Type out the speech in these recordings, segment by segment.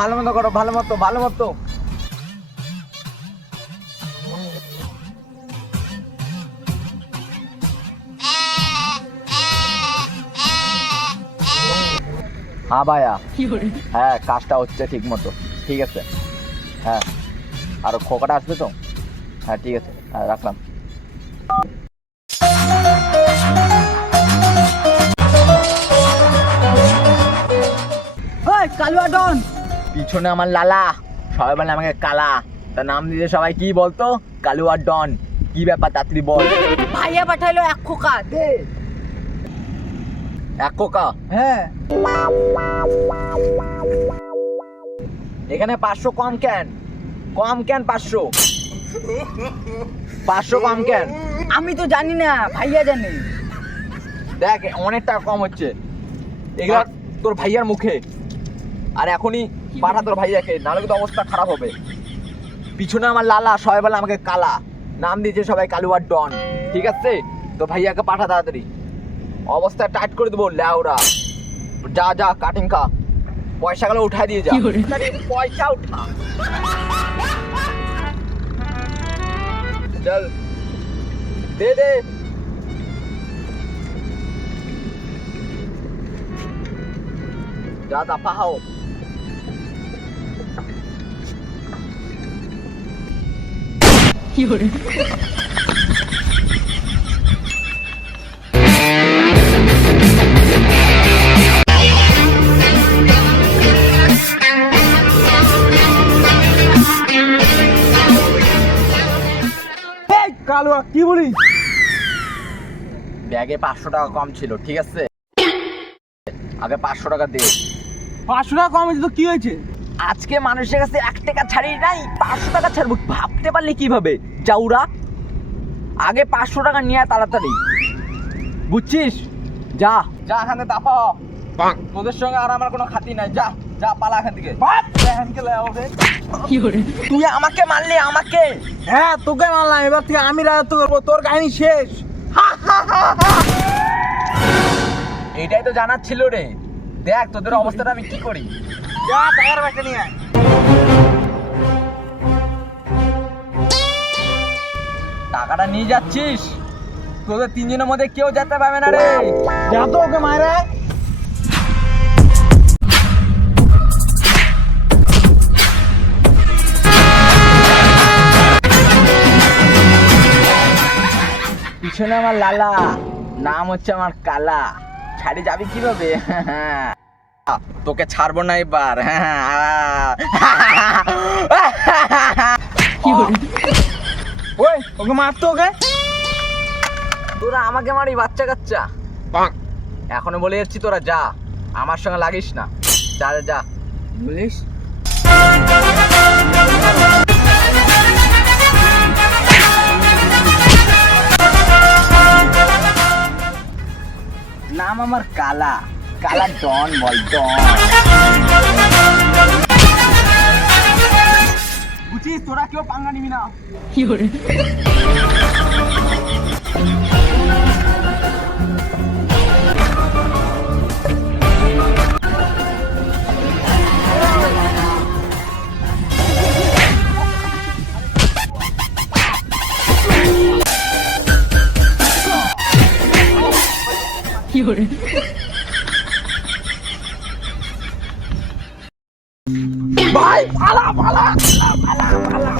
ভালো মতো করো, ভালো মতো, ভালো মতো। হ্যাঁ ভাইয়া, হ্যাঁ কাজটা হচ্ছে ঠিক মতো। ঠিক আছে, হ্যাঁ আর খোকাটা আসবে তো? হ্যাঁ ঠিক আছে, হ্যাঁ রাখলাম। কালুয়া ডন। পিছনে আমার লালা, সবাই বলে আমাকে কালা। তার নাম দিয়েছে সবাই কি বলতো? কালুয়া ডন। কি ব্যাপার তাড়াতাড়ি বল। ভাইয়া পাঠাইলো 1 খোকা দে। 1 কোকা? হ্যাঁ। এখানে 500 কম কেন? কম কেন 500? 500 কম কেন? আমি তো জানি না, ভাইয়া জানে। দেখ অনেক টাকা কম হচ্ছে। এগুলা তোর ভাইয়ার মুখে। আর এখনই পাঠা তোর ভাইয়াকে, নাহলে কিন্তু অবস্থা খারাপ হবে। পিছনে আমার লালা, সবাই বলে আমাকে কালা। নাম দিয়েছে সবাই কালুয়ার ডন। ঠিক আছে, তো ভাইয়াকে পাঠা তাড়াতাড়ি। অবস্থা টাইট করে দেবো ল্যাওরা। যা যা কাটিং খা, পয়সাগুলো উঠাই দিয়ে যা। পয়সা উঠা, চল দে দে। যা দফা হও। কালুয়া কি বলিস? ব্যাগে 500 টাকা কম ছিল, ঠিক আছে? আগে 500 টাকা দে। 500 টাকা কম হয়েছে তো কি হয়েছে? আজকে মানুষের কাছে 1 টাকা ছাড়ি নাই, 500 টাকা ছাড়বো। ভাবতে পারলি কিভাবে যাউরা? আগে 500 টাকা নিয়ে তাড়াতাড়ি, বুঝছিস? যা যা এখান থেকে দাফা হ। তোদের সঙ্গে আর আমার কোনো খাতি নাই। যা যা পালা এখান থেকে। তুই আমাকে মারলি, আমাকে? হ্যাঁ তোকে মারলাম, এবার থেকে আমি রাজত্ব করবো, তোর কাহিনী শেষ। এইটাই তো জানার ছিল রে। দেখ তোদের অবস্থাটা আমি কি করি। যা টাকার ব্যাগটা নিয়ে আয়। টাকাটা নিয়ে যাচ্ছিস? তোদের 3 জনের মধ্যে কেউ যেতে পারবে না রে। যা তো ওকে মারা। পিছনে আমার লালা, নাম হচ্ছে আমার কালা। ছাড়ি যাবি কিভাবে? তোকে ছাড়বো না এবার। ওই ওকে মারতো ওকে। তোরা আমাকে মারি বাচ্চা কাচ্চা। এখনো বলে যাচ্ছি তোরা যা, আমার সঙ্গে লাগিস না। যা যা যা। বলিস নাম আমার কালা, কালা ডন বল, ডন। বুঝছিস, তোরা কেউ পাঙ্গা নিবি না। ভাই পালা পালা পালা পালা।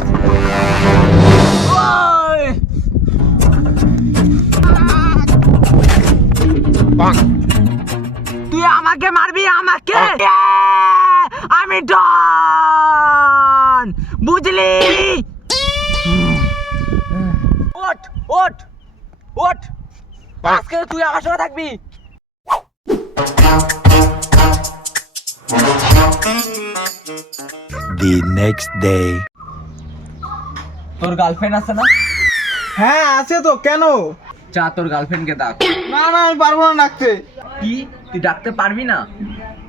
তুই আমাকে মারবি, আমাকে? আমি ডন, বুঝলি? ওঠ ওঠ ওঠ, আজকে তুই আমার সঙ্গে থাকবি। The next day. তোর গার্লফ্রেন্ড আছে না? হ্যাঁ আছে তো, কেন? চা তোর গার্লফ্রেন্ডকে ডাক। না না আমি পারবো না ডাকতে। কি তুই ডাকতে পারবি না?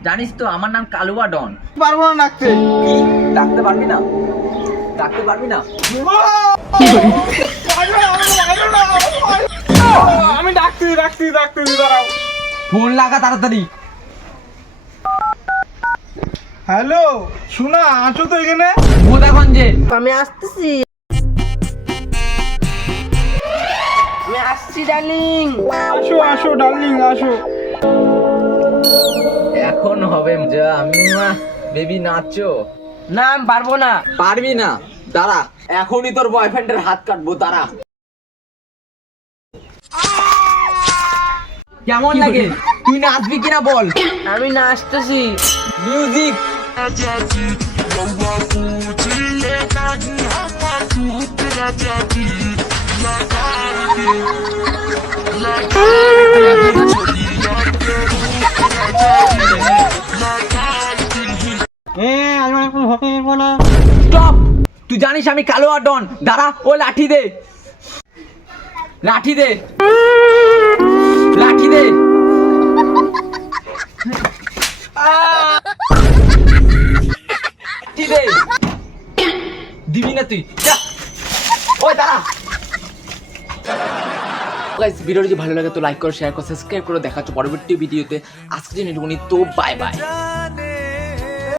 জানিস তো আমার নাম কালুয়া ডন। পারবো না ডাকতে। কি ডাকতে পারবি না? ডাকতে পারবি না? আমি ডাকতে দাঁড়াও। ফোন লাগা তাড়াতাড়ি। হ্যালো শোনা আছো তো এখানে? ভোদাগঞ্জে আমি আসতেছি, আমি আসছি ডার্লিং। আসো আসো ডার্লিং আসো। এখন হবে যা আমি বেবি নাচো। না আমি পারবো না। পারবি না? দাঁড়া, এখনই তোর বয়ফ্রেন্ডের হাত কাটবো, দাঁড়া। কেমন লাগে? তুই নাচবি কিনা বল। আমি নাচতেছি। মিউজিক। স্টপ! তুই জানিস আমি কালো আর ডন। দাঁড়া, ও লাঠি দে, লাঠি দে, লাঠি দে। লাঠি দে। দিবি না তুই? যা। ওই দাঁড়া। গাইস, ভিডিওটি যদি ভালো লাগে তো লাইক করো, শেয়ার করো, সাবস্ক্রাইব করো। দেখা হচ্ছে পরবর্তী ভিডিওতে। আজকের জন্য এটুকুনি, তো বাই বাই।